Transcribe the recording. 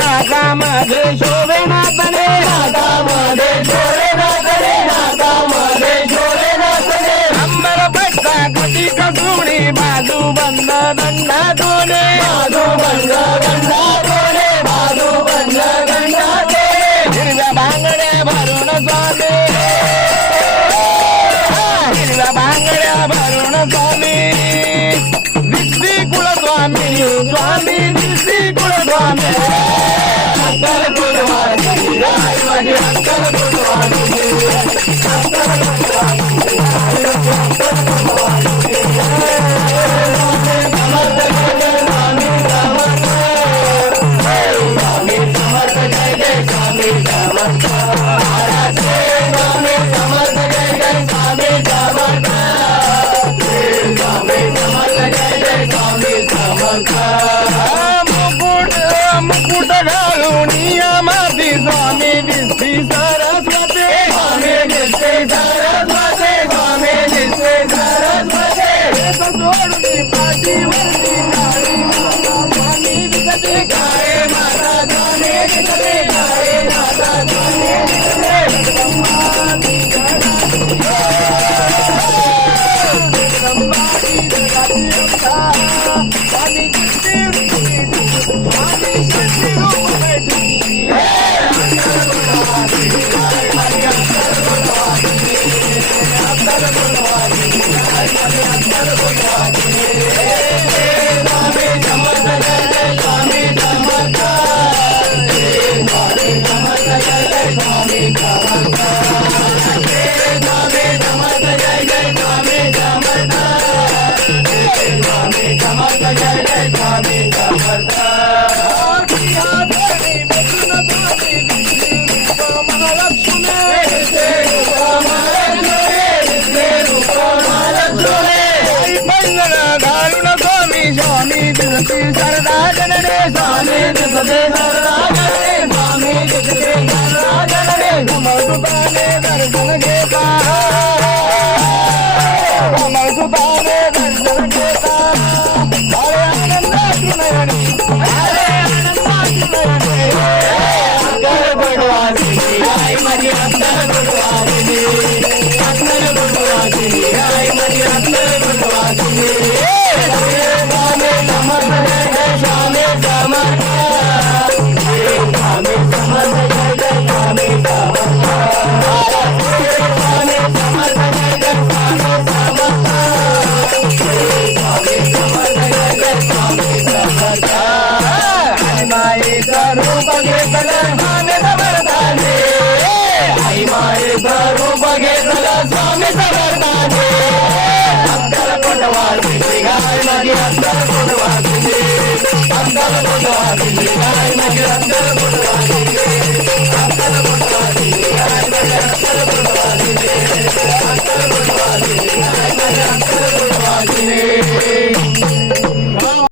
नाकामध्ये शोभे नाचणे, नाकामध्ये शोभे नाचणे, नाकामध्ये शोभे नाचणे. अंबर पट्टा कटी कसुडी बाजू बंद दंडा दोने, बाजू बंद दंडा दोने, बाजू बंद दंडा दोने. हिरव्या बांगड्या भरून स्वामी, हिरव्या बांगड्या भरून स्वामी. दिसली कुलस्वामी स्वामी, दिसली कुलस्वामी. मुकुट घालून माती स्वामी दिसती सरस्वती, स्वामी दिसते सरस्वती, स्वामी दिसते सरस्वती. सोडून पाठीवरती काळी माता स्वामी दिसते, काळे माता स्वामी दिसते, काळे माता स्वामी दिसते. स्वामी सरदा जनने स्वामी दिसते सरदा जनने स्वामी दिसते सरदा जनने. कमलसुताने दर्शन घेता, कमलसुताने दर्शन घेता. अरे आनंदाची नयनी, अरे आनंदाची नयनी. अक्कल गोडवासिनी आई माझी, अक्कल गोडवासिनी, अक्कल गोडवासिनी आई माझी, अक्कल गोडवासिनी. I'm रे